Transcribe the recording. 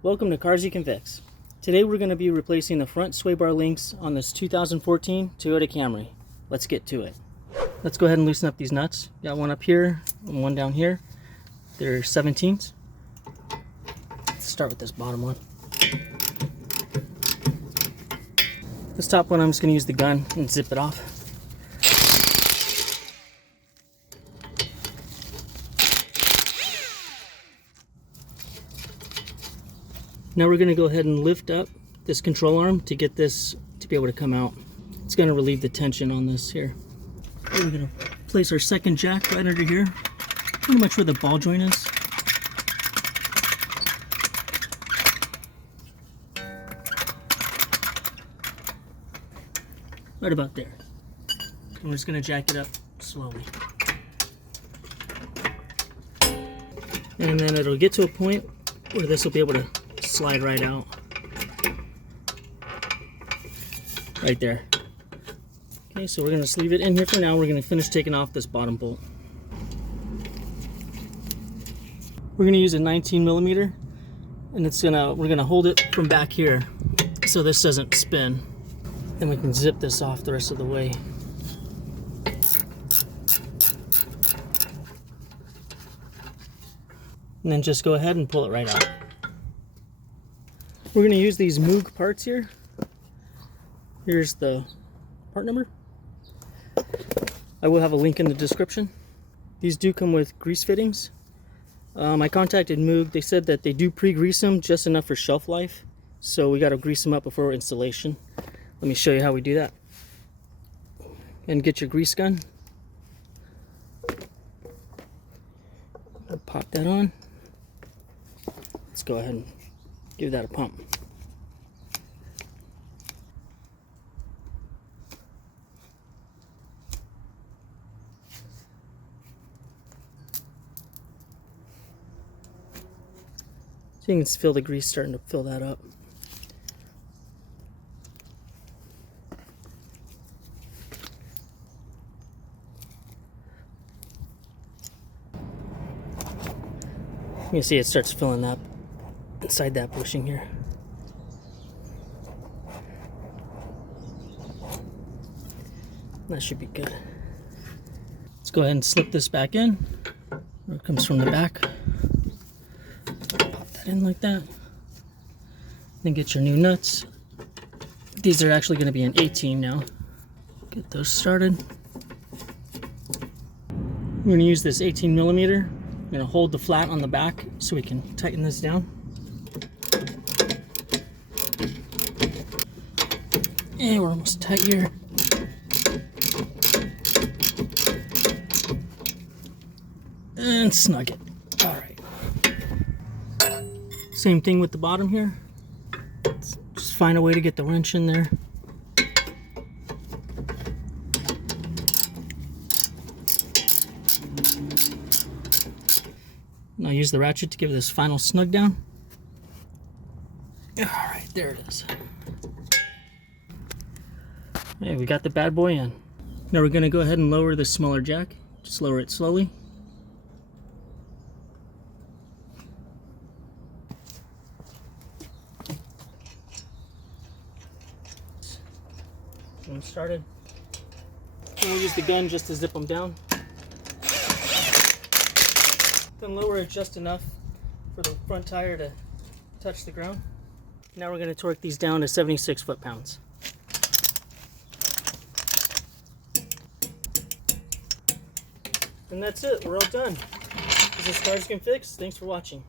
Welcome to Cars You Can Fix. Today we're going to be replacing the front sway bar links on this 2014 Toyota Camry. Let's get to it. Let's go ahead and loosen up these nuts. Got one up here and one down here. They're 17s. Let's start with this bottom one. This top one I'm just going to use the gun and zip it off. Now we're going to go ahead and lift up this control arm to get this to be able to come out. It's going to relieve the tension on this here. And we're going to place our second jack right under here, pretty much where the ball joint is. Right about there. I'm just going to jack it up slowly. And then it'll get to a point where this will be able to slide right out. Right there. Okay, so we're going to just leave it in here for now. We're going to finish taking off this bottom bolt. We're going to use a 19mm, and we're going to hold it from back here so this doesn't spin. Then we can zip this off the rest of the way. And then just go ahead and pull it right out. We're going to use these Moog parts here. Here's the part number. I will have a link in the description. These do come with grease fittings. I contacted Moog. They said that they do pre-grease them just enough for shelf life. So we got to grease them up before installation. Let me show you how we do that. And get your grease gun. Pop that on. Let's go ahead and give that a pump. So you can feel the grease starting to fill that up. You can see it starts filling up inside that bushing here. That should be good. Let's go ahead and slip this back in. Where it comes from the back. Pop that in like that. Then get your new nuts. These are actually going to be an 18 now. Get those started. We're going to use this 18mm. I'm going to hold the flat on the back so we can tighten this down. And we're almost tight here. And snug it. All right. Same thing with the bottom here. Just find a way to get the wrench in there. Now use the ratchet to give this final snug down. All right, there it is. Hey, we got the bad boy in. Now we're going to go ahead and lower this smaller jack. Just lower it slowly. Get them started. And we'll use the gun just to zip them down. Then lower it just enough for the front tire to touch the ground. Now we're going to torque these down to 76 foot-pounds. And that's it. We're all done. This is Cars You Can Fix. Thanks for watching.